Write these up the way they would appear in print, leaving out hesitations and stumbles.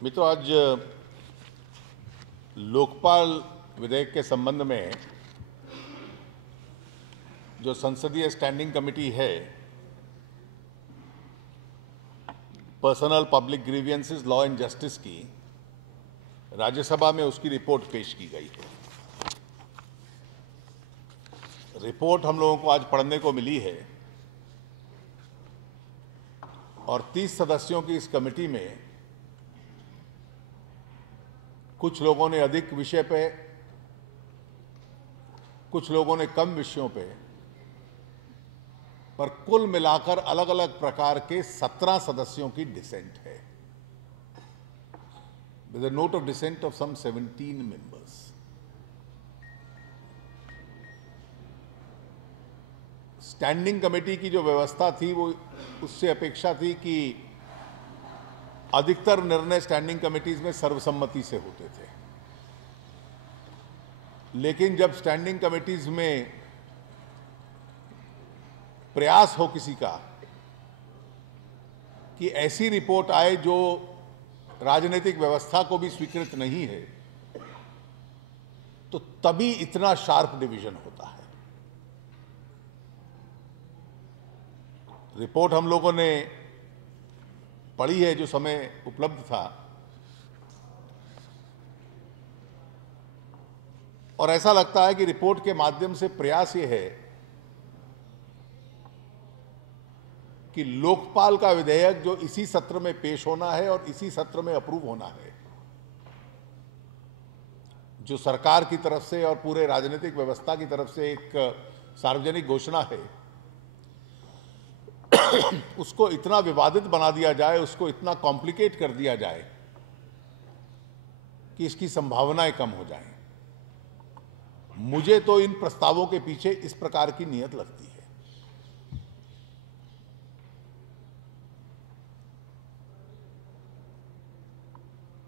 मित्रों, आज लोकपाल विधेयक के संबंध में जो संसदीय स्टैंडिंग कमेटी है, personnel public grievances law and justice की, राज्यसभा में उसकी रिपोर्ट पेश की गई है। रिपोर्ट हम लोगों को आज पढ़ने को मिली है और 30 सदस्यों की इस कमेटी में कुछ लोगों ने अधिक विषय पे, कुछ लोगों ने कम विषयों पे, पर कुल मिलाकर अलग अलग प्रकार के 17 सदस्यों की डिसेंट है। With a note of dissent of some 17 members. Standing committee की जो व्यवस्था थी वो उससे अपेक्षा थी कि अधिकतर निर्णय स्टैंडिंग कमेटीज में सर्वसम्मति से होते थे, लेकिन जब स्टैंडिंग कमेटीज में प्रयास हो किसी का कि ऐसी रिपोर्ट आए जो राजनीतिक व्यवस्था को भी स्वीकृत नहीं है, तो तभी इतना शार्प डिवीजन होता है। रिपोर्ट हम लोगों ने पढ़ी है जो समय उपलब्ध था, और ऐसा लगता है कि रिपोर्ट के माध्यम से प्रयास ये है कि लोकपाल का विधेयक जो इसी सत्र में पेश होना है और इसी सत्र में अप्रूव होना है, जो सरकार की तरफ से और पूरे राजनीतिक व्यवस्था की तरफ से एक सार्वजनिक घोषणा है, उसको इतना विवादित बना दिया जाए, उसको इतना कॉम्प्लिकेट कर दिया जाए कि इसकी संभावनाएं कम हो जाएं। मुझे तो इन प्रस्तावों के पीछे इस प्रकार की नीयत लगती है।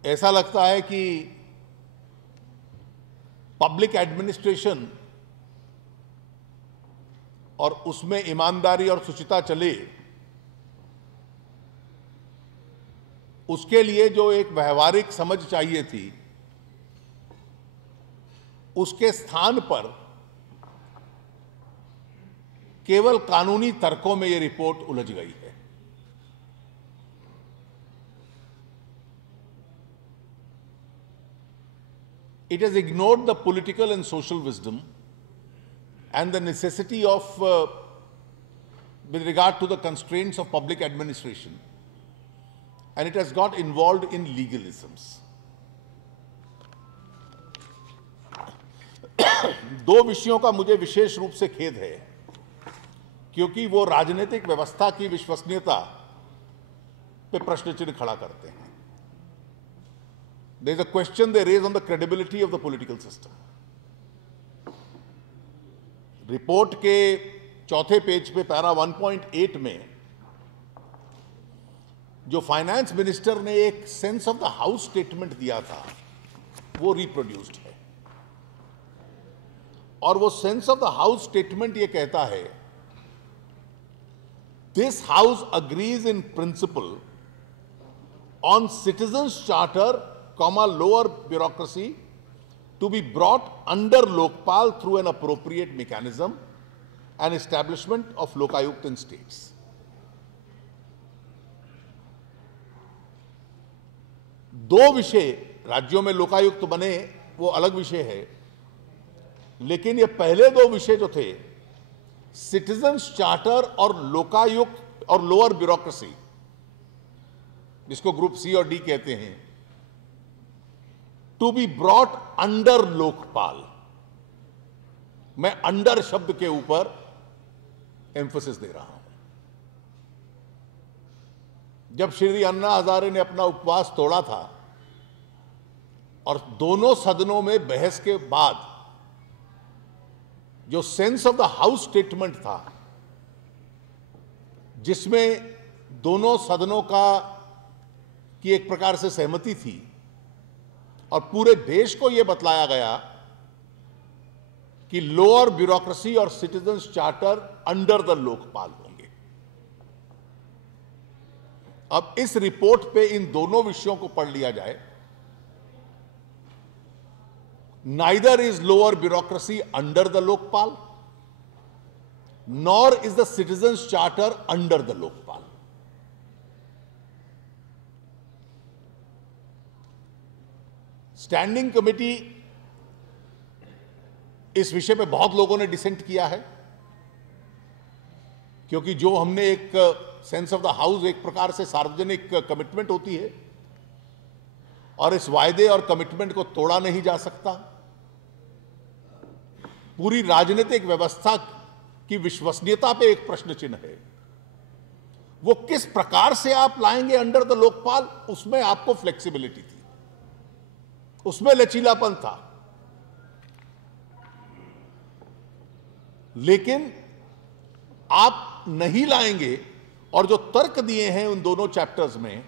ऐसा लगता है कि पब्लिक एडमिनिस्ट्रेशन और उसमें ईमानदारी और शुचिता चले, उसके लिए जो एक व्यवहारिक समझ चाहिए थी, उसके स्थान पर केवल कानूनी तर्कों में यह रिपोर्ट उलझ गई है। It has ignored the political and social wisdom and the necessity of, with regard to the constraints of public administration, and it has got involved in legalisms. दो विषयों का मुझे विशेष रूप से खेद है, क्योंकि वो राजनीतिक व्यवस्था की विश्वसनीयता पे प्रश्न चिन्ह खड़ा करते हैं। There is a question they raise on the credibility of the political system. Report के चौथे पेज पे पैरा 1.8 में जो फाइनेंस मिनिस्टर ने एक sense of the house statement दिया था, वो रिप्रोड्यूस्ड है, और वो sense of the house statement ये कहता है, this house agrees in principle on citizens charter, lower bureaucracy to be brought under Lokpal through an appropriate mechanism and establishment of Lokayukt in states. दो विषय राज्यों में लोकायुक्त बने वो अलग विषय है, लेकिन ये पहले दो विषय जो थे, सिटीजन्स चार्टर और लोकायुक्त और लोअर ब्यूरोक्रेसी, जिसको ग्रुप सी और डी कहते हैं, to be brought under Lokpal. मैं अंडर शब्द के ऊपर एम्फोसिस दे रहा हूं। जब श्री अन्ना हजारे ने अपना उपवास तोड़ा था और दोनों सदनों में बहस के बाद जो sense of the house statement था, जिसमें दोनों सदनों की एक प्रकार से सहमति थी और पूरे देश को यह बतलाया गया कि लोअर ब्यूरोक्रेसी और citizens charter under the Lokpal होंगे, अब इस रिपोर्ट पे इन दोनों विषयों को पढ़ लिया जाए। Neither is lower bureaucracy under the Lokpal, nor is the citizens charter under the Lokpal. Standing committee इस विषय पे बहुत लोगों ने डिसेंट किया है, क्योंकि जो हमने एक सेंस ऑफ द हाउस, एक प्रकार से सार्वजनिक कमिटमेंट होती है और इस वायदे और कमिटमेंट को तोड़ा नहीं जा सकता। पूरी राजनीतिक व्यवस्था की विश्वसनीयता पे एक प्रश्न चिन्ह है। वो किस प्रकार से आप लाएंगे अंडर द लोकपाल, उसमें आपको फ्लेक्सिबिलिटी थी, उसमें लचीलापन था। लेकिन आप नहीं लाएंगे, और जो तर्क दिए हैं उन दोनों चैप्टर्स में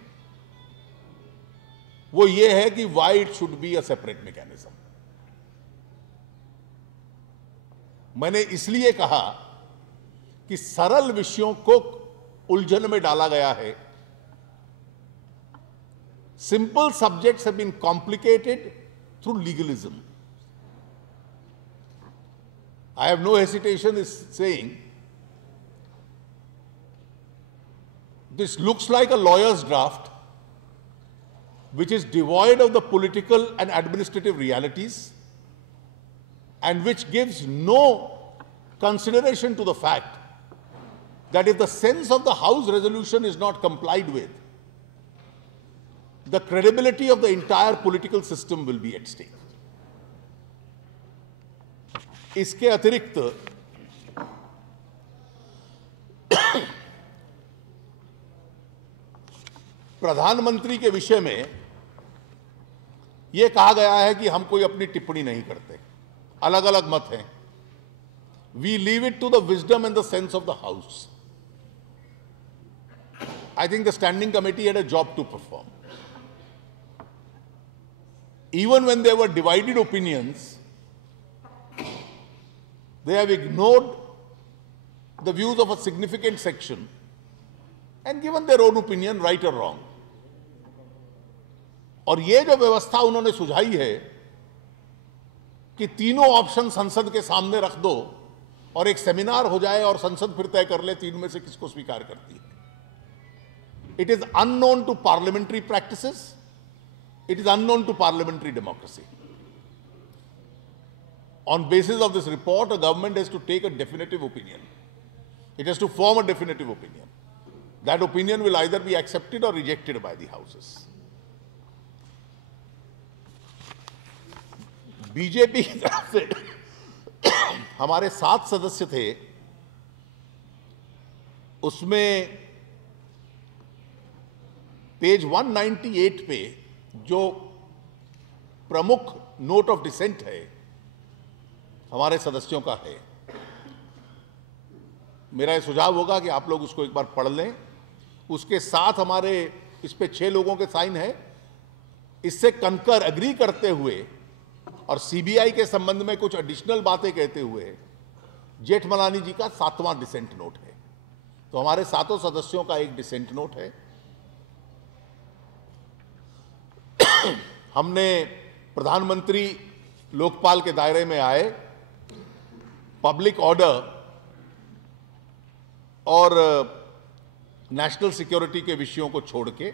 वो ये है कि why it should be a separate mechanism. मैंने इसलिए कहा कि सरल विषयों को उलझन में डाला गया है। Simple subjects have been complicated through legalism. I have no hesitation in saying this looks like a lawyer's draft which is devoid of the political and administrative realities and which gives no consideration to the fact that if the sense of the House resolution is not complied with, the credibility of the entire political system will be at stake. इसके अतिरिक्त प्रधानमंत्री के विषय में यह कहा गया है कि हम कोई अपनी टिप्पणी नहीं करते, अलग अलग मत हैं। We leave it to the wisdom and the sense of the house. I think the standing committee had a job to perform. Even when there were divided opinions, they have ignored the views of a significant section and given their own opinion, right or wrong. और ये जो व्यवस्था उन्होंने सुझाई है कि तीनों option संसद के सामने रख दो और एक सेमिनार हो जाए और संसद फिर तय कर ले तीन में से किसको स्वीकार करती है। It is unknown to parliamentary practices. It is unknown to parliamentary democracy. On basis of this report, a government has to take a definitive opinion. It has to form a definitive opinion. That opinion will either be accepted or rejected by the houses. BJP की तरफ से हमारे 7 सदस्य थे, उसमें page 198 पे जो प्रमुख नोट ऑफ डिसेंट है हमारे सदस्यों का है। मेरा यह सुझाव होगा कि आप लोग उसको एक बार पढ़ लें। उसके साथ हमारे इस पे 6 लोगों के साइन है। इससे कनकर एग्री करते हुए और सीबीआई के संबंध में कुछ एडिशनल बातें कहते हुए जेठमलानी जी का 7वां डिसेंट नोट है। तो हमारे 7 सदस्यों का एक डिसेंट नोट है। हमने प्रधानमंत्री लोकपाल के दायरे में आए, पब्लिक ऑर्डर और नेशनल सिक्योरिटी के विषयों को छोड़ के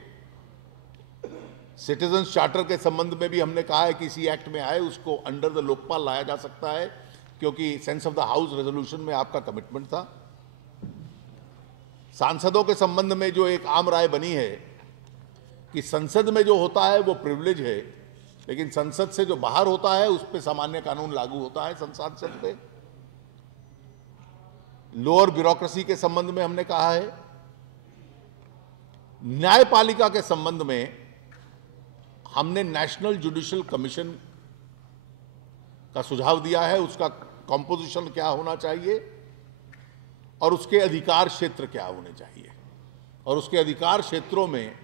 सिटीजन्स चार्टर के संबंध में भी हमने कहा है कि इसी एक्ट में आए उसको अंडर द लोकपाल लाया जा सकता है, क्योंकि sense of the house resolution में आपका कमिटमेंट था। सांसदों के संबंध में जो एक आम राय बनी है कि संसद में जो होता है वो प्रिविलेज है, लेकिन संसद से जो बाहर होता है उस पर सामान्य कानून लागू होता है संसद पे। लोअर ब्यूरोक्रेसी के संबंध में हमने कहा है। न्यायपालिका के संबंध में हमने नेशनल जुडिशियल कमीशन का सुझाव दिया है, उसका कॉम्पोजिशन क्या होना चाहिए और उसके अधिकार क्षेत्र क्या होने चाहिए, और उसके अधिकार क्षेत्रों में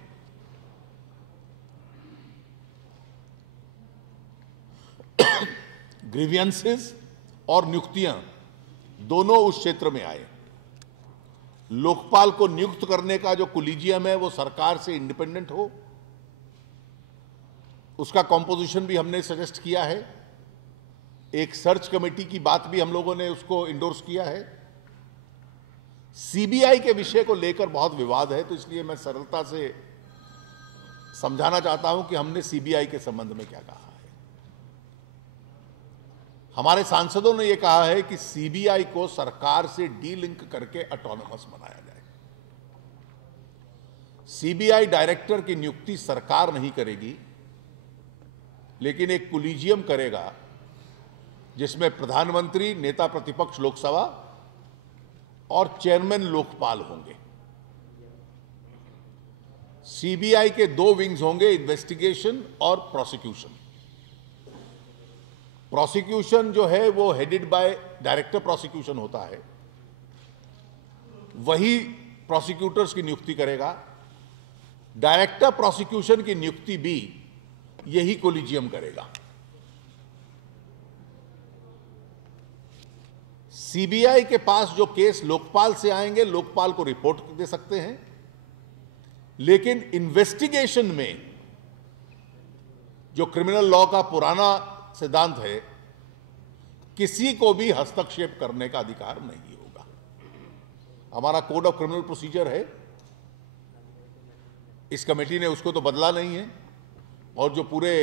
ग्रीवियंसेस और नियुक्तियां दोनों उस क्षेत्र में आए। लोकपाल को नियुक्त करने का जो कोलिजियम है वो सरकार से इंडिपेंडेंट हो, उसका कॉम्पोजिशन भी हमने सजेस्ट किया है। एक सर्च कमेटी की बात भी हम लोगों ने उसको इंडोर्स किया है। सीबीआई के विषय को लेकर बहुत विवाद है, तो इसलिए मैं सरलता से समझाना चाहता हूं कि हमने सीबीआई के संबंध में क्या कहा है। हमारे सांसदों ने यह कहा है कि सीबीआई को सरकार से डीलिंक करके ऑटोनोमस बनाया जाए। सीबीआई डायरेक्टर की नियुक्ति सरकार नहीं करेगी, लेकिन एक कोलिजियम करेगा जिसमें प्रधानमंत्री, नेता प्रतिपक्ष लोकसभा और चेयरमैन लोकपाल होंगे। सीबीआई के 2 विंग्स होंगे, इन्वेस्टिगेशन और प्रोसिक्यूशन। प्रोसिक्यूशन जो है वो हेडेड बाय डायरेक्टर प्रोसिक्यूशन होता है, वही प्रोसिक्यूटर्स की नियुक्ति करेगा। डायरेक्टर प्रोसिक्यूशन की नियुक्ति भी यही कोलिजियम करेगा। सीबीआई के पास जो केस लोकपाल से आएंगे, लोकपाल को रिपोर्ट दे सकते हैं, लेकिन इन्वेस्टिगेशन में जो क्रिमिनल लॉ का पुराना सिद्धांत है, किसी को भी हस्तक्षेप करने का अधिकार नहीं होगा। हमारा कोड ऑफ क्रिमिनल प्रोसीजर है, इस कमेटी ने उसको तो बदला नहीं है, और जो पूरे